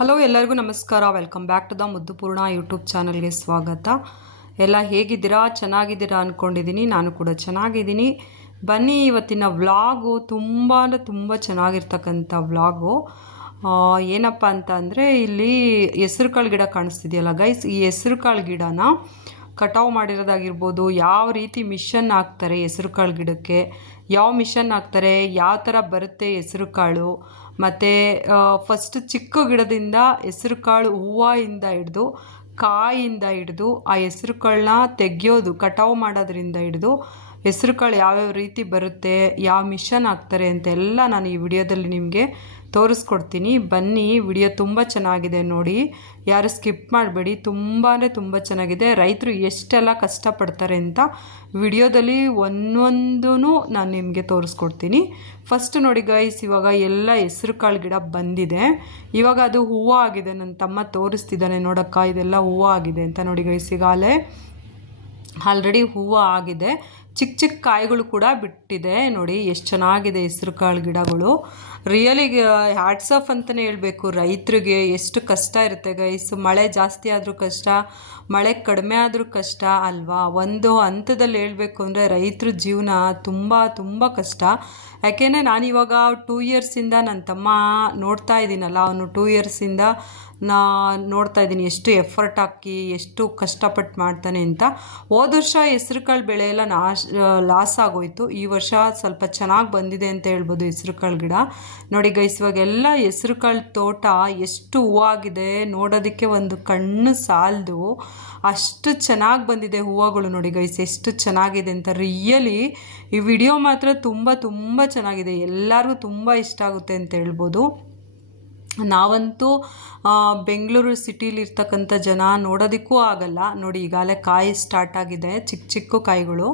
Hello ಎಲ್ಲರಿಗೂ ನಮಸ್ಕಾರ. Welcome back to the ಮುದ್ದುಪೂರ್ಣ ಯೂಟ್ಯೂಬ್ ಚಾನಲ್ಗೆ ಸ್ವಾಗತ. ಎಲ್ಲ ಹೇಗಿದ್ದೀರಾ? ಚೆನ್ನಾಗಿದ್ದೀರಾ ಅಂದ್ಕೊಂಡಿದ್ದೀನಿ. ನಾನು ಕೂಡ ಚೆನ್ನಾಗಿದ್ದೀನಿ. ಬನ್ನಿ, ಇವತ್ತಿನ ವ್ಲಾಗು ತುಂಬ ಚೆನ್ನಾಗಿರ್ತಕ್ಕಂಥ ವ್ಲಾಗು. ಏನಪ್ಪ ಅಂತ ಅಂದರೆ, ಇಲ್ಲಿ ಹೆಸರು ಕಾಳು ಗಿಡ ಕಾಣಿಸ್ತಿದೆಯಲ್ಲ ಗೈಸ್, ಈ ಹೆಸರು ಕಾಳು ಗಿಡನ ಕಟಾವು ಮಾಡಿರೋದಾಗಿರ್ಬೋದು, ಯಾವ ರೀತಿ ಮಿಷನ್ ಹಾಕ್ತಾರೆ ಹೆಸರು ಕಾಳು ಗಿಡಕ್ಕೆ, ಯಾವ ಮಿಷನ್ ಹಾಕ್ತಾರೆ, ಯಾವ ಥರ ಬರುತ್ತೆ ಹೆಸರು ಕಾಳು, ಮತ್ತು ಫಸ್ಟ್ ಚಿಕ್ಕ ಗಿಡದಿಂದ ಹೆಸರು ಕಾಳು ಹೂವಿಂದ ಹಿಡ್ದು ಕಾಯಿಂದ ಹಿಡ್ದು ಆ ಹೆಸರು ಕಾಳನ್ನ ತೆಗೆಯೋದು, ಕಟಾವು ಮಾಡೋದ್ರಿಂದ ಹಿಡ್ದು ಹೆಸರು ಕಾಳು ಯಾವ್ಯಾವ ರೀತಿ ಬರುತ್ತೆ, ಯಾವ ಮಿಷನ್ ಹಾಕ್ತಾರೆ ಅಂತೆಲ್ಲ ನಾನು ಈ ವಿಡಿಯೋದಲ್ಲಿ ನಿಮಗೆ ತೋರಿಸ್ಕೊಡ್ತೀನಿ. ಬನ್ನಿ, ವಿಡಿಯೋ ತುಂಬ ಚೆನ್ನಾಗಿದೆ ನೋಡಿ, ಯಾರು ಸ್ಕಿಪ್ ಮಾಡಬೇಡಿ. ತುಂಬ ಚೆನ್ನಾಗಿದೆ. ರೈತರು ಎಷ್ಟೆಲ್ಲ ಕಷ್ಟಪಡ್ತಾರೆ ಅಂತ ವಿಡಿಯೋದಲ್ಲಿ ಒಂದೊಂದೂ ನಾನು ನಿಮಗೆ ತೋರಿಸ್ಕೊಡ್ತೀನಿ. ಫಸ್ಟ್ ನೋಡಿ ಗೈಸ್, ಇವಾಗ ಎಲ್ಲ ಹೆಸರು ಕಾಳು ಗಿಡ ಬಂದಿದೆ. ಇವಾಗ ಅದು ಹೂವು ಆಗಿದೆ. ನನ್ನ ತಮ್ಮ ತೋರಿಸ್ತಿದ್ದಾನೆ, ನೋಡಕ್ಕ ಇದೆಲ್ಲ ಹೂವು ಆಗಿದೆ ಅಂತ. ನೋಡಿ ಗೈಸ್, ಈಗಾಗಲೇ ಆಲ್ರೆಡಿ ಹೂವು ಆಗಿದೆ. ಚಿಕ್ಕ ಕಾಯಿಗಳು ಕೂಡ ಬಿಟ್ಟಿದೆ. ನೋಡಿ ಎಷ್ಟು ಚೆನ್ನಾಗಿದೆ ಹೆಸರು ಕಾಳು ಗಿಡಗಳು. ರಿಯಲಿ ಹ್ಯಾಟ್ಸ್ ಆಫ್ ಅಂತಲೇ ಹೇಳಬೇಕು. ರೈತರಿಗೆ ಎಷ್ಟು ಕಷ್ಟ ಇರುತ್ತೆ ಗೈಸ್. ಮಳೆ ಜಾಸ್ತಿ ಆದರೂ ಕಷ್ಟ, ಮಳೆ ಕಡಿಮೆ ಆದರೂ ಕಷ್ಟ ಅಲ್ವಾ. ಒಂದು ಹಂತದಲ್ಲಿ ಹೇಳಬೇಕು ಅಂದರೆ ರೈತರ ಜೀವನ ತುಂಬ ಕಷ್ಟ. ಯಾಕೆಂದರೆ ನಾನಿವಾಗ 2 ಇಯರ್ಸಿಂದ ನನ್ನ ತಮ್ಮ ನೋಡ್ತಾ ಇದ್ದೀನಲ್ಲ, ಅವನು 2 ಇಯರ್ಸಿಂದ ನೋಡ್ತಾ ಇದ್ದೀನಿ ಎಷ್ಟು ಎಫರ್ಟ್ ಹಾಕಿ ಎಷ್ಟು ಕಷ್ಟಪಟ್ಟು ಮಾಡ್ತಾನೆ ಅಂತ. ಹೋದ ವರ್ಷ ಹೆಸರು ಕಾಳು ಬೆಳೆ ಎಲ್ಲ ಲಾಸ್ ಆಗೋಯ್ತು. ಈ ವರ್ಷ ಸ್ವಲ್ಪ ಚೆನ್ನಾಗಿ ಬಂದಿದೆ ಅಂತ ಹೇಳ್ಬೋದು ಹೆಸರು ಕಾಳು ಗಿಡ. ನೋಡಿ ಗೈಸ್, ಇವಾಗೆಲ್ಲ ಹೆಸರು ಕಾಳು ತೋಟ ಎಷ್ಟು ಹೂವಾಗಿದೆ, ನೋಡೋದಕ್ಕೆ ಒಂದು ಕಣ್ಣು ಸಾಲದು ಅಷ್ಟು ಚೆನ್ನಾಗಿ ಬಂದಿದೆ ಹೂವುಗಳು. ನೋಡಿ ಗೈಸ್, ಎಷ್ಟು ಚೆನ್ನಾಗಿದೆ ಅಂತ. ರಿಯಲಿ ಈ ವಿಡಿಯೋ ಮಾತ್ರ ತುಂಬ ಚೆನ್ನಾಗಿದೆ. ಎಲ್ಲರಿಗೂ ತುಂಬ ಇಷ್ಟ ಆಗುತ್ತೆ ಅಂತ ಹೇಳ್ಬೋದು. ನಾವಂತೂ ಬೆಂಗಳೂರು ಸಿಟಿಲಿರ್ತಕ್ಕಂಥ ಜನ ನೋಡೋದಕ್ಕೂ ಆಗಲ್ಲ. ನೋಡಿ, ಈಗಾಗಲೇ ಕಾಯಿ ಸ್ಟಾರ್ಟ್ ಆಗಿದೆ, ಚಿಕ್ಕ ಕಾಯಿಗಳು.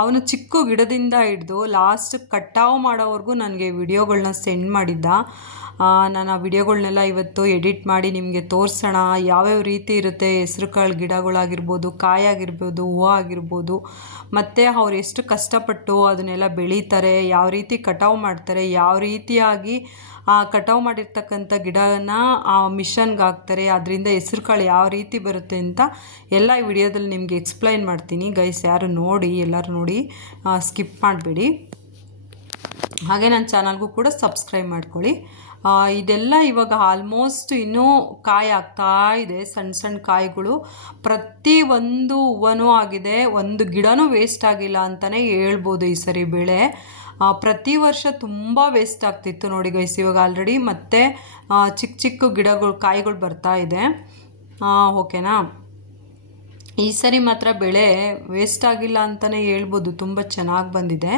ಅವನು ಚಿಕ್ಕ ಗಿಡದಿಂದ ಹಿಡ್ದು ಲಾಸ್ಟ್ ಕಟಾವು ಮಾಡೋವರೆಗೂ ನನಗೆ ವಿಡಿಯೋಗಳನ್ನ ಸೆಂಡ್ ಮಾಡಿದ್ದ. ನಾನು ಆ ವಿಡಿಯೋಗಳನ್ನೆಲ್ಲ ಇವತ್ತು ಎಡಿಟ್ ಮಾಡಿ ನಿಮಗೆ ತೋರಿಸೋಣ. ಯಾವ್ಯಾವ ರೀತಿ ಇರುತ್ತೆ ಹೆಸರು ಕಾಳು ಗಿಡಗಳಾಗಿರ್ಬೋದು, ಕಾಯಾಗಿರ್ಬೋದು, ಹೂವು ಆಗಿರ್ಬೋದು, ಮತ್ತು ಅವ್ರು ಎಷ್ಟು ಕಷ್ಟಪಟ್ಟು ಅದನ್ನೆಲ್ಲ ಬೆಳೀತಾರೆ, ಯಾವ ರೀತಿ ಕಟಾವು ಮಾಡ್ತಾರೆ, ಯಾವ ರೀತಿಯಾಗಿ ಆ ಕಟಾವು ಮಾಡಿರ್ತಕ್ಕಂಥ ಗಿಡನ ಆ ಮಿಷನ್ಗೆ ಹಾಕ್ತಾರೆ, ಅದರಿಂದ ಹೆಸರು ಕಾಳು ಯಾವ ರೀತಿ ಬರುತ್ತೆ ಅಂತ ಎಲ್ಲ ಈ ವಿಡಿಯೋದಲ್ಲಿ ನಿಮಗೆ ಎಕ್ಸ್ಪ್ಲೈನ್ ಮಾಡ್ತೀನಿ ಗೈಸ್. ಎಲ್ಲರೂ ನೋಡಿ, ಸ್ಕಿಪ್ ಮಾಡಬೇಡಿ. ಹಾಗೆ ನನ್ನ ಚಾನಲ್ಗೂ ಕೂಡ ಸಬ್ಸ್ಕ್ರೈಬ್ ಮಾಡ್ಕೊಳ್ಳಿ. ಇದೆಲ್ಲ ಇವಾಗ ಆಲ್ಮೋಸ್ಟ್ ಇನ್ನೂ ಕಾಯಿ ಆಗ್ತಾ ಇದೆ, ಸಣ್ಣ ಕಾಯಿಗಳು. ಪ್ರತಿ ಒಂದು ಹೂವನೂ ಆಗಿದೆ, ಒಂದು ಗಿಡನೂ ವೇಸ್ಟ್ ಆಗಿಲ್ಲ ಅಂತಲೇ ಹೇಳ್ಬೋದು ಈ ಸರಿ ಬೆಳೆ. ಪ್ರತಿ ವರ್ಷ ತುಂಬ ವೇಸ್ಟ್ ಆಗ್ತಿತ್ತು ನೋಡಿ ಗೈಸ್. ಇವಾಗ ಆಲ್ರೆಡಿ ಮತ್ತೆ ಚಿಕ್ಕ ಗಿಡಗಳು ಕಾಯಿಗಳು ಬರ್ತಾ ಇದೆ. ಓಕೆನಾ, ಈ ಸರಿ ಮಾತ್ರ ಬೆಳೆ ವೇಸ್ಟ್ ಆಗಿಲ್ಲ ಅಂತಲೇ ಹೇಳ್ಬೋದು, ತುಂಬ ಚೆನ್ನಾಗಿ ಬಂದಿದೆ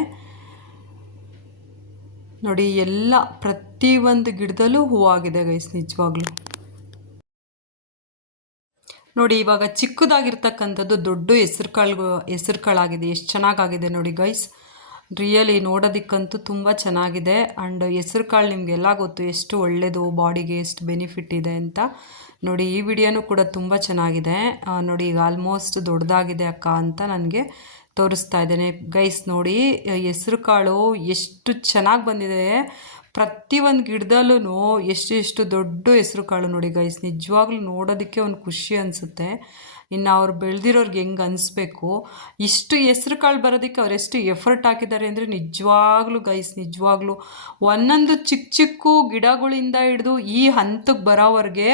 ನೋಡಿ. ಎಲ್ಲ ಪ್ರತಿಯೊಂದು ಗಿಡದಲ್ಲೂ ಹೂವಾಗಿದೆ ಗೈಸ್, ನಿಜವಾಗ್ಲೂ. ನೋಡಿ, ಇವಾಗ ಚಿಕ್ಕದಾಗಿರ್ತಕ್ಕಂಥದ್ದು ದೊಡ್ಡ ಹೆಸರು ಕಾಳಾಗಿದೆ. ಎಷ್ಟು ಚೆನ್ನಾಗಾಗಿದೆ ನೋಡಿ ಗೈಸ್. ರಿಯಲಿ ನೋಡೋದಕ್ಕಂತೂ ತುಂಬ ಚೆನ್ನಾಗಿದೆ. ಆ್ಯಂಡ್ ಹೆಸರು ಕಾಳು ನಿಮಗೆಲ್ಲ ಗೊತ್ತು ಎಷ್ಟು ಒಳ್ಳೆಯದು, ಬಾಡಿಗೆ ಎಷ್ಟು ಬೆನಿಫಿಟ್ ಇದೆ ಅಂತ. ನೋಡಿ, ಈ ವಿಡಿಯೋನೂ ಕೂಡ ತುಂಬ ಚೆನ್ನಾಗಿದೆ ನೋಡಿ. ಈಗ ಆಲ್ಮೋಸ್ಟ್ ದೊಡ್ಡದಾಗಿದೆ ಅಕ್ಕ ಅಂತ ನನಗೆ ತೋರಿಸ್ತಾ ಇದ್ದೇನೆ ಗೈಸ್. ನೋಡಿ, ಹೆಸರು ಕಾಳು ಎಷ್ಟು ಚೆನ್ನಾಗಿ ಬಂದಿದೆ. ಪ್ರತಿಯೊಂದು ಗಿಡದಲ್ಲೂ ಎಷ್ಟು ದೊಡ್ಡ ಹೆಸರು ಕಾಳು ನೋಡಿ ಗೈಸ್. ನಿಜವಾಗ್ಲೂ ನೋಡೋದಕ್ಕೆ ಒಂದು ಖುಷಿ ಅನಿಸುತ್ತೆ. ಇನ್ನು ಅವ್ರು ಬೆಳೆದಿರೋರ್ಗೆ ಹೆಂಗೆ ಅನಿಸ್ಬೇಕು. ಇಷ್ಟು ಹೆಸ್ರು ಕಾಳು ಬರೋದಕ್ಕೆ ಅವ್ರು ಎಷ್ಟು ಎಫರ್ಟ್ ಹಾಕಿದ್ದಾರೆ ಅಂದರೆ ನಿಜವಾಗ್ಲೂ ಗೈಸ್, ನಿಜವಾಗ್ಲೂ ಒಂದೊಂದು ಚಿಕ್ಕ ಗಿಡಗಳಿಂದ ಹಿಡಿದು ಈ ಹಂತಕ್ಕೆ ಬರೋವರೆಗೆ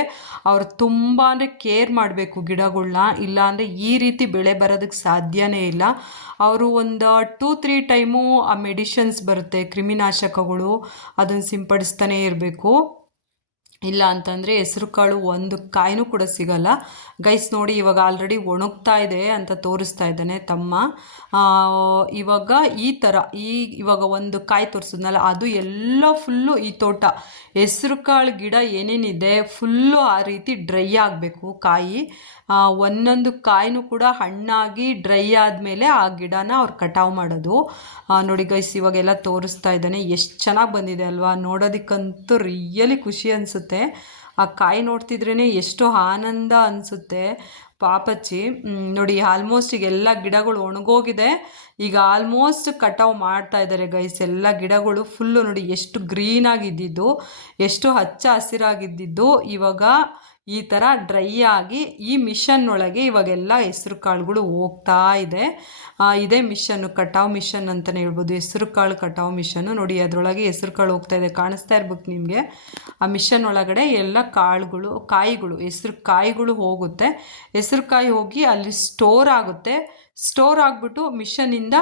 ಅವ್ರು ತುಂಬ ಅಂದರೆ ಕೇರ್ ಮಾಡಬೇಕು ಗಿಡಗಳ್ನ. ಇಲ್ಲಾಂದರೆ ಈ ರೀತಿ ಬೆಳೆ ಬರೋದಕ್ಕೆ ಸಾಧ್ಯನೇ ಇಲ್ಲ. ಅವರು ಒಂದು 2-3 ಟೈಮು ಆ ಮೆಡಿಷನ್ಸ್ ಬರುತ್ತೆ, ಕ್ರಿಮಿನಾಶಕಗಳು, ಅದನ್ನು ಸಿಂಪಡಿಸ್ತಾನೇ ಇರಬೇಕು. ಇಲ್ಲ ಅಂತಂದರೆ ಹೆಸರು ಕಾಳು ಒಂದು ಕಾಯಿನೂ ಕೂಡ ಸಿಗಲ್ಲ ಗೈಸ್. ನೋಡಿ, ಇವಾಗ ಆಲ್ರೆಡಿ ಒಣಗ್ತಾ ಇದೆ ಅಂತ ತೋರಿಸ್ತಾ ಇದ್ದಾನೆ ತಮ್ಮ. ಇವಾಗ ಈ ಥರ ಇವಾಗ ಒಂದು ಕಾಯಿ ತೋರಿಸಿದ್ನಲ್ಲ, ಅದು ಎಲ್ಲ ಫುಲ್ಲು ಈ ತೋಟ ಹೆಸರು ಕಾಳು ಗಿಡ ಏನೇನಿದೆ ಫುಲ್ಲು ಆ ರೀತಿ ಡ್ರೈ ಆಗಬೇಕು ಕಾಯಿ. ಒಂದೊಂದು ಕಾಯಿನೂ ಕೂಡ ಹಣ್ಣಾಗಿ ಡ್ರೈ ಆದಮೇಲೆ ಆ ಗಿಡನ ಅವ್ರು ಕಟಾವು ಮಾಡೋದು. ನೋಡಿ ಗೈಸ್, ಇವಾಗೆಲ್ಲ ತೋರಿಸ್ತಾ ಇದ್ದಾನೆ. ಎಷ್ಟು ಚೆನ್ನಾಗಿ ಬಂದಿದೆ ಅಲ್ವಾ. ನೋಡೋದಕ್ಕಂತೂ ರಿಯಲಿ ಖುಷಿ ಅನಿಸುತ್ತೆ. ಆ ಕಾಯಿ ನೋಡ್ತಿದ್ರೇ ಎಷ್ಟು ಆನಂದ ಅನಿಸುತ್ತೆ. ಪಾಪಚ್ಚಿ. ನೋಡಿ ಆಲ್ಮೋಸ್ಟ್ ಈಗ ಎಲ್ಲ ಗಿಡಗಳು ಒಣಗೋಗಿದೆ. ಈಗ ಆಲ್ಮೋಸ್ಟ್ ಕಟಾವು ಮಾಡ್ತಾ ಇದ್ದಾರೆ ಗೈಸ್. ಎಲ್ಲ ಗಿಡಗಳು ಫುಲ್ಲು ನೋಡಿ ಎಷ್ಟು ಗ್ರೀನಾಗಿದ್ದಿದ್ದು, ಎಷ್ಟು ಹಚ್ಚ ಹಸಿರಾಗಿದ್ದಿದ್ದು ಇವಾಗ ಈ ಥರ ಡ್ರೈ ಆಗಿ ಈ ಮಿಷನ್ ಒಳಗೆ ಇವಾಗೆಲ್ಲ ಹೆಸ್ರು ಕಾಳುಗಳು ಹೋಗ್ತಾ ಇದೆ. ಇದೇ ಮಿಷನ್ನು, ಕಟಾವು ಮಿಷನ್ ಅಂತಲೇ ಹೇಳ್ಬೋದು. ಹೆಸ್ರು ಕಾಳು ಕಟಾವು ಮಿಷನ್ನು ನೋಡಿ, ಅದರೊಳಗೆ ಹೆಸ್ರು ಕಾಳು ಹೋಗ್ತಾ ಇದೆ, ಕಾಣಿಸ್ತಾ ಇರ್ಬೇಕು ನಿಮಗೆ. ಆ ಮಿಷನ್ ಒಳಗಡೆ ಎಲ್ಲ ಕಾಯಿಗಳು ಹೆಸ್ರು ಕಾಯಿಗಳು ಹೋಗುತ್ತೆ. ಹೆಸ್ರು ಕಾಯಿ ಹೋಗಿ ಅಲ್ಲಿ ಸ್ಟೋರ್ ಆಗುತ್ತೆ. ಸ್ಟೋರ್ ಆಗಿಬಿಟ್ಟು ಮಿಷನಿಂದ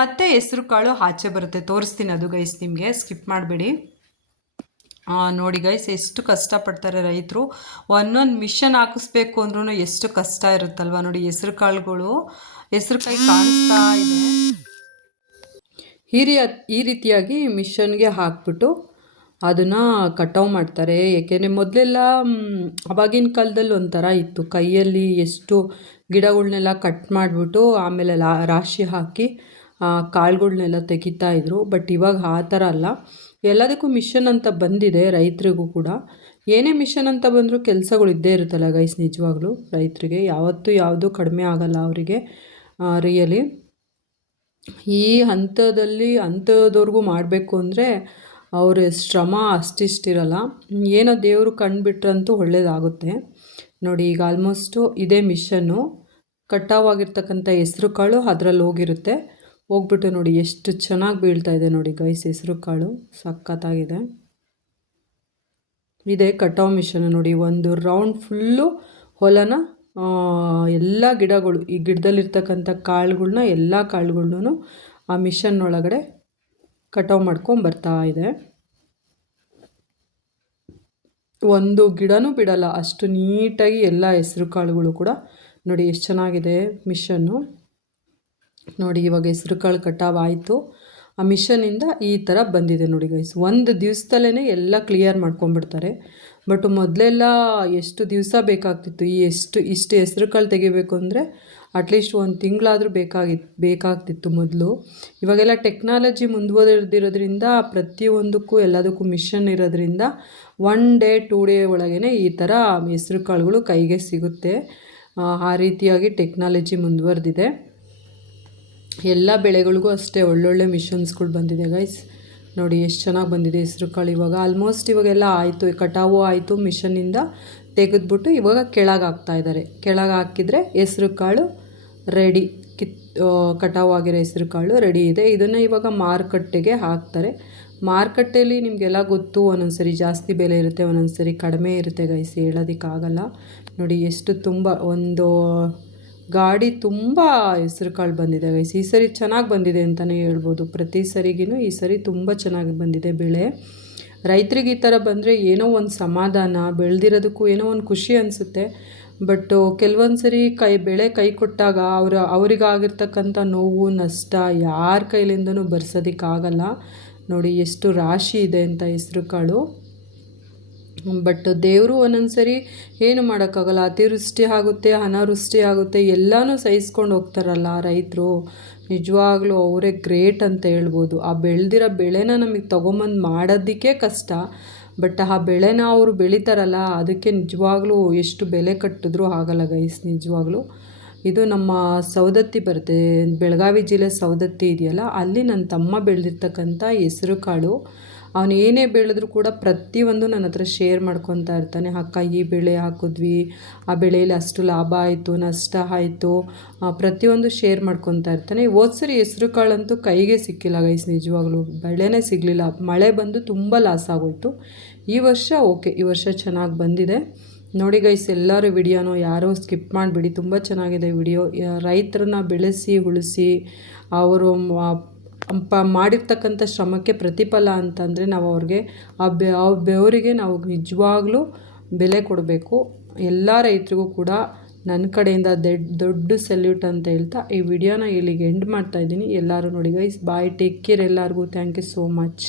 ಮತ್ತೆ ಹೆಸ್ರು ಕಾಳು ಆಚೆ ಬರುತ್ತೆ. ತೋರಿಸ್ತೀನಿ ಅದು ಗೈಸ್ ನಿಮಗೆ, ಸ್ಕಿಪ್ ಮಾಡಬೇಡಿ. ನೋಡಿ ಗೈಸ್, ಎಷ್ಟು ಕಷ್ಟಪಡ್ತಾರೆ ರೈತರು. ಒಂದೊಂದು ಮಿಷನ್ ಹಾಕಿಸ್ಬೇಕು ಅಂದ್ರೂ ಎಷ್ಟು ಕಷ್ಟ ಇರುತ್ತಲ್ವ. ನೋಡಿ ಹೆಸ್ರು ಕಾಯಿ ಕಾಣಿಸ್ತಾ ಇದೆ. ಈ ರೀತಿಯಾಗಿ ಮಿಷನ್ಗೆ ಹಾಕ್ಬಿಟ್ಟು ಅದನ್ನು ಕಟಾವು ಮಾಡ್ತಾರೆ. ಏಕೆಂದರೆ ಮೊದಲೆಲ್ಲ ಆವಾಗಿನ ಕಾಲದಲ್ಲಿ ಒಂಥರ ಇತ್ತು, ಕೈಯಲ್ಲಿ ಎಷ್ಟು ಗಿಡಗಳ್ನೆಲ್ಲ ಕಟ್ ಮಾಡಿಬಿಟ್ಟು ಆಮೇಲೆ ರಾಶಿ ಹಾಕಿ ಕಾಳುಗಳ್ನೆಲ್ಲ ತೆಗಿತಾಯಿದ್ರು. ಬಟ್ ಇವಾಗ ಆ ಥರ ಅಲ್ಲ, ಎಲ್ಲದಕ್ಕೂ ಮಿಷನ್ ಅಂತ ಬಂದಿದೆ. ರೈತರಿಗೂ ಕೂಡ ಏನೇ ಮಿಷನ್ ಅಂತ ಬಂದರೂ ಕೆಲಸಗಳು ಇದ್ದೇ ಇರುತ್ತಲ್ಲ ಗೈಸ್. ನಿಜವಾಗ್ಲೂ ರೈತರಿಗೆ ಯಾವತ್ತೂ ಯಾವುದೂ ಕಡಿಮೆ ಆಗಲ್ಲ ಅವರಿಗೆ. ರಿಯಲಿ ಈ ಹಂತದವ್ರಿಗೂ ಮಾಡಬೇಕು ಅಂದರೆ ಅವ್ರ ಶ್ರಮ ಅಷ್ಟಿಷ್ಟಿರಲ್ಲ. ಏನೋ ದೇವರು ಕಂಡುಬಿಟ್ರಂತೂ ಒಳ್ಳೇದಾಗುತ್ತೆ. ನೋಡಿ ಈಗ ಆಲ್ಮೋಸ್ಟು ಇದೇ ಮಿಷನ್ನು, ಕಟಾವಾಗಿರ್ತಕ್ಕಂಥ ಹೆಸ್ರು ಕಾಳು ಅದರಲ್ಲಿ ಹೋಗ್ಬಿಟ್ಟು ನೋಡಿ ಎಷ್ಟು ಚೆನ್ನಾಗಿ ಬೀಳ್ತಾ ಇದೆ ನೋಡಿ ಗೈಸ್. ಹೆಸ್ರು ಕಾಳು ಸಖತ್ತಾಗಿದೆ. ಇದೇ ಕಟಾವು ಮಿಷನ್ ನೋಡಿ. ಒಂದು ರೌಂಡ್ ಫುಲ್ಲು ಹೊಲನ ಎಲ್ಲ ಗಿಡಗಳು, ಈ ಗಿಡದಲ್ಲಿರ್ತಕ್ಕಂಥ ಕಾಳುಗಳ್ನ ಎಲ್ಲ ಕಾಳುಗಳ್ನೂ ಆ ಮಿಷನ್ ಒಳಗಡೆ ಕಟಾವು ಮಾಡ್ಕೊಂಬರ್ತಾ ಇದೆ. ಒಂದು ಗಿಡನೂ ಬಿಡಲ್ಲ, ಅಷ್ಟು ನೀಟಾಗಿ ಎಲ್ಲ ಹೆಸ್ರು ಕಾಳುಗಳು ಕೂಡ ನೋಡಿ ಎಷ್ಟು ಚೆನ್ನಾಗಿದೆ ಮಿಷನ್ನು. ನೋಡಿ ಇವಾಗ ಹೆಸ್ರು ಕಾಳು ಕಟಾವು ಆಯಿತು. ಆ ಮಿಷನಿಂದ ಈ ಥರ ಬಂದಿದೆ ನೋಡಿ ಗೈಸ್. ಒಂದು ದಿವಸದಲ್ಲೇ ಎಲ್ಲ ಕ್ಲಿಯರ್ ಮಾಡ್ಕೊಂಬಿಡ್ತಾರೆ. ಬಟ್ ಮೊದಲೆಲ್ಲ ಎಷ್ಟು ದಿವಸ ಬೇಕಾಗ್ತಿತ್ತು. ಇಷ್ಟು ಹೆಸ್ರು ಕಾಳು ತೆಗಿಬೇಕು ಅಂದರೆ ಅಟ್ಲೀಸ್ಟ್ ಒಂದು ತಿಂಗಳಾದರೂ ಬೇಕಾಗ್ತಿತ್ತು ಮೊದಲು. ಇವಾಗೆಲ್ಲ ಟೆಕ್ನಾಲಜಿ ಮುಂದುವರೆದಿರೋದ್ರಿಂದ ಪ್ರತಿಯೊಂದಕ್ಕೂ ಎಲ್ಲದಕ್ಕೂ ಮಿಷನ್ ಇರೋದ್ರಿಂದ 1 ಡೇ 2 ಡೇ ಒಳಗೇ ಈ ಥರ ಹೆಸ್ರು ಕಾಳುಗಳು ಕೈಗೆ ಸಿಗುತ್ತೆ. ಆ ರೀತಿಯಾಗಿ ಟೆಕ್ನಾಲಜಿ ಮುಂದುವರೆದಿದೆ. ಎಲ್ಲ ಬೆಳೆಗಳಿಗೂ ಅಷ್ಟೇ ಒಳ್ಳೊಳ್ಳೆ ಮಿಷನ್ಸ್ಗಳು ಬಂದಿದೆ ಗೈಸ್. ನೋಡಿ ಎಷ್ಟು ಚೆನ್ನಾಗಿ ಬಂದಿದೆ ಹೆಸ್ರು ಕಾಳು. ಇವಾಗ ಆಲ್ಮೋಸ್ಟ್ ಇವಾಗೆಲ್ಲ ಆಯಿತು, ಕಟಾವು ಆಯಿತು. ಮಿಷನ್ನಿಂದ ತೆಗೆದ್ಬಿಟ್ಟು ಇವಾಗ ಕೆಳಗೆ ಹಾಕ್ತಾಯಿದ್ದಾರೆ. ಕೆಳಗೆ ಹಾಕಿದರೆ ಹೆಸ್ರು ಕಾಳು ರೆಡಿ. ಕಟಾವಾಗಿರೋ ಹೆಸ್ರು ಕಾಳು ರೆಡಿ ಇದೆ. ಇದನ್ನು ಇವಾಗ ಮಾರುಕಟ್ಟೆಗೆ ಹಾಕ್ತಾರೆ. ಮಾರುಕಟ್ಟೆಯಲ್ಲಿ ನಿಮಗೆಲ್ಲ ಗೊತ್ತು, ಒಂದೊಂದು ಸರಿ ಜಾಸ್ತಿ ಬೆಲೆ ಇರುತ್ತೆ, ಒಂದೊಂದು ಸರಿ ಕಡಿಮೆ ಇರುತ್ತೆ ಗೈಸ್, ಹೇಳೋದಕ್ಕಾಗಲ್ಲ. ನೋಡಿ ಎಷ್ಟು ತುಂಬ ಒಂದು ಗಾಡಿ ತುಂಬ ಹೆಸ್ರು ಕಾಳು ಬಂದಿದೆ ಗೈಸ್. ಈ ಸರಿ ಚೆನ್ನಾಗಿ ಬಂದಿದೆ ಅಂತಲೇ ಹೇಳ್ಬೋದು. ಪ್ರತಿ ಸರಿಗಿನೂ ಈ ಸರಿ ತುಂಬ ಚೆನ್ನಾಗಿ ಬಂದಿದೆ ಬೆಳೆ. ರೈತರಿಗೆ ಈ ಥರ ಬಂದರೆ ಏನೋ ಒಂದು ಸಮಾಧಾನ, ಬೆಳೆದಿರೋದಕ್ಕೂ ಏನೋ ಒಂದು ಖುಷಿ ಅನಿಸುತ್ತೆ. ಬಟ್ ಕೆಲವೊಂದು ಸರಿ ಬೆಳೆ ಕೈ ಕೊಟ್ಟಾಗ ಅವರಿಗಾಗಿರ್ತಕ್ಕಂಥ ನೋವು ನಷ್ಟ ಯಾರ ಕೈಲಿಂದನೂ ಭರಿಸೋದಕ್ಕಾಗಲ್ಲ. ನೋಡಿ ಎಷ್ಟು ರಾಶಿ ಇದೆ ಅಂತ ಹೆಸ್ರು ಕಾಳು. ಬಟ್ ದೇವರು ಒಂದೊಂದು ಸರಿ ಏನು ಮಾಡೋಕ್ಕಾಗಲ್ಲ, ಅತಿವೃಷ್ಟಿ ಆಗುತ್ತೆ, ಅನಾವೃಷ್ಟಿ ಆಗುತ್ತೆ, ಎಲ್ಲನೂ ಸಹಿಸ್ಕೊಂಡು ಹೋಗ್ತಾರಲ್ಲ ರೈತರು. ನಿಜವಾಗ್ಲೂ ಅವರೇ ಗ್ರೇಟ್ ಅಂತ ಹೇಳ್ಬೋದು. ಆ ಬೆಳೆದಿರೋ ಬೆಳೆನ ನಮಗೆ ತೊಗೊಂಬಂದು ಮಾಡೋದಕ್ಕೆ ಕಷ್ಟ. ಬಟ್ ಆ ಬೆಳೆನ ಅವರು ಬೆಳೀತಾರಲ್ಲ, ಅದಕ್ಕೆ ನಿಜವಾಗ್ಲೂ ಎಷ್ಟು ಬೆಲೆ ಕಟ್ಟಿದ್ರೂ ಆಗಲ್ಲ ಗೈಸ್. ನಿಜವಾಗ್ಲೂ ಇದು ನಮ್ಮ ಸವದತ್ತಿ ಬರುತ್ತೆ, ಬೆಳಗಾವಿ ಜಿಲ್ಲೆ ಸವದತ್ತಿ ಇದೆಯಲ್ಲ, ಅಲ್ಲಿ ನನ್ನ ತಮ್ಮ ಬೆಳೆದಿರ್ತಕ್ಕಂಥ ಹೆಸ್ರು ಕಾಳು. ಅವನು ಏನೇ ಬೆಳೆದ್ರೂ ಕೂಡ ಪ್ರತಿಯೊಂದು ನನ್ನ ಹತ್ರ ಶೇರ್ ಮಾಡ್ಕೊತಾ ಇರ್ತಾನೆ. ಅಕ್ಕ ಈ ಬೆಳೆ ಹಾಕಿದ್ವಿ, ಆ ಬೆಳೆಯಲ್ಲಿ ಅಷ್ಟು ಲಾಭ ಆಯಿತು, ನಷ್ಟ ಆಯಿತು, ಪ್ರತಿಯೊಂದು ಶೇರ್ ಮಾಡ್ಕೊತಾ ಇರ್ತಾನೆ. ಹೋದ ಸರಿ ಹೆಸ್ರು ಕಾಳಂತೂ ಕೈಗೆ ಸಿಕ್ಕಿಲ್ಲ ಗೈಸ್. ನಿಜವಾಗ್ಲೂ ಬೆಳೆನೇ ಸಿಗಲಿಲ್ಲ, ಮಳೆ ಬಂದು ತುಂಬ ಲಾಸ್ ಆಗೋಯ್ತು. ಈ ವರ್ಷ ಓಕೆ, ಈ ವರ್ಷ ಚೆನ್ನಾಗಿ ಬಂದಿದೆ. ನೋಡಿ ಗೈಸ್, ಎಲ್ಲರೂ ವಿಡಿಯೋನೂ ಯಾರೂ ಸ್ಕಿಪ್ ಮಾಡಿಬಿಡಿ, ತುಂಬ ಚೆನ್ನಾಗಿದೆ ವಿಡಿಯೋ. ರೈತರನ್ನ ಬೆಳೆಸಿ ಉಳಿಸಿ ಅವರು ಮಾಡಿರ್ತಕ್ಕಂಥ ಶ್ರಮಕ್ಕೆ ಪ್ರತಿಫಲ ಅಂತಂದರೆ ನಾವು ಅವ್ರಿಗೆ ಆ ಬೆವರಿಗೆ ನಾವು ನಿಜವಾಗ್ಲೂ ಬೆಲೆ ಕೊಡಬೇಕು. ಎಲ್ಲ ರೈತರಿಗೂ ಕೂಡ ನನ್ನ ಕಡೆಯಿಂದ ದೊಡ್ಡ ಸಲ್ಯೂಟ್ ಅಂತ ಹೇಳ್ತಾ ಈ ವಿಡಿಯೋನ ಇಲ್ಲಿಗೆ ಎಂಡ್ ಮಾಡ್ತಾಯಿದ್ದೀನಿ. ಎಲ್ಲರೂ ನೋಡಿ ಗೈಸ್, ಬಾಯ್, ಟೇಕ್ ಕೇರ್ ಎಲ್ಲರಿಗೂ. Thank you so much.